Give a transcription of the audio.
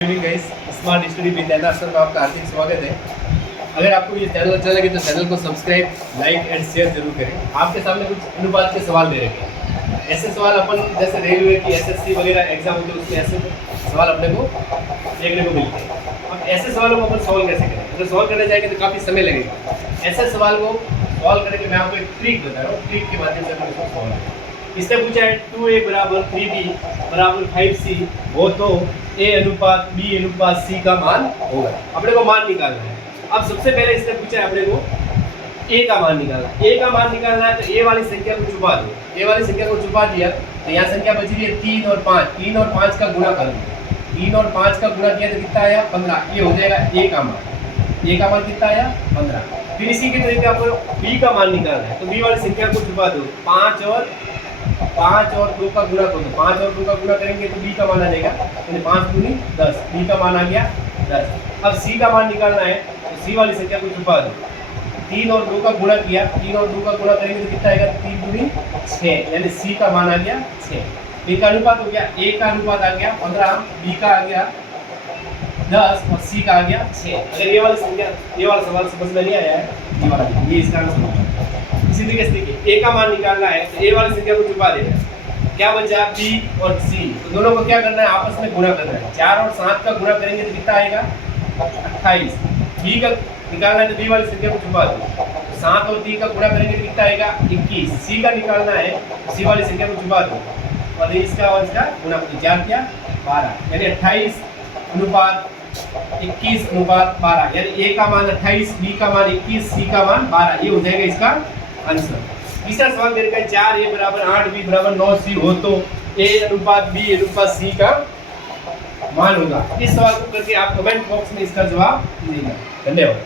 Guys, smart study with Naina sir का आपका हार्दिक स्वागत है। अगर आपको ये चैनल अच्छा लगे तो चैनल को सब्सक्राइब, लाइक एंड शेयर जरूर करें। आपके सामने कुछ अनुपात के सवाल दे रखे हैं। ऐसे सवाल अपन जैसे रेलवे की एसएससी वगैरह एग्जाम होते हैं उसमें ऐसे सवाल अपने को देखने को मिलते हैं। अब ऐसे सवालों को अपन सॉल्व कैसे करें? अगर सॉल्व करने जाएंगे तो काफ़ी समय लगेगा। ऐसे सवाल को सॉल्व करने के मैं आपको एक ट्रिक बता रहा हूँ। ट्रिक के माध्यम से अपन इसको सॉल्व करें। इससे पूछा है 2a बराबर 3b बराबर 5c हो तो a अनुपात b अनुपात c का मान होगा। अपने को मान निकालना है। अब सबसे पहले इसने पूछा है अपने को a का मान निकालना है। a का मान निकालना है तो a वाली संख्या को छुपा दो। a वाली संख्या को छुपा दिया तो यहाँ संख्या बची रही है 3 और 5। 3 और 5 का गुणा कर दो। 3 और 5 का गुणा किया तो कितना आया? 15। ये हो जाएगा a का मान। a का मान कितना आया? 15। फिर इसी के तरीके आपको b का मान निकालना है तो b वाली संख्या को छुपा दो। 5 और 2 का गुणा करो। 5 और 2 का गुणा करेंगे तो b का मान आ जाएगा, यानी 5 दूनी 10। b का मान आ गया 10। अब c का मान निकालना है तो c वाली संख्या को छुपा दो। 3 और 2 का गुणा किया, 3 और 2 का गुणा करेंगे तो कितना आएगा? 3 दूनी 6, यानी c का मान आ गया 6। b का अनुपात हो गया, a का अनुपात आ गया 15, b का आ गया 10 और c का आ गया 6। अगर ये वाली संख्या, ये वाला सवाल समझ में नहीं आया है, ये वाला ये इसका आंसर है। इसी तरीके से देखिए a का मान निकालना है तो a वाली संख्या को छुपा देना है। क्या बचा? b और c, तो दोनों को क्या करना है? आपस में गुणा करना है। 4 और 7 का गुणा करेंगे तो कितना आएगा? 28। b का निकालना है तो b वाली संख्या को छुपा दो। तो 7 और 3 का गुणा करेंगे तो कितना आएगा? 21। c का निकालना है तो c वाली संख्या को छुपा दो और इसका गुणा करो। 4 क्या? 12, यानी 28 अनुपात 21 अनुपात 12, यानी a का मान 28, b का मान 21, c का मान 12। ये हो जाएगा इसका आंसर। तीसरा सवाल दे रखा है 4a बराबर 8, b बराबर 9c हो तो a अनुपात b अनुपात c का मान होगा। इस सवाल को करके आप कमेंट बॉक्स में इसका जवाब दीजिएगा। धन्यवाद।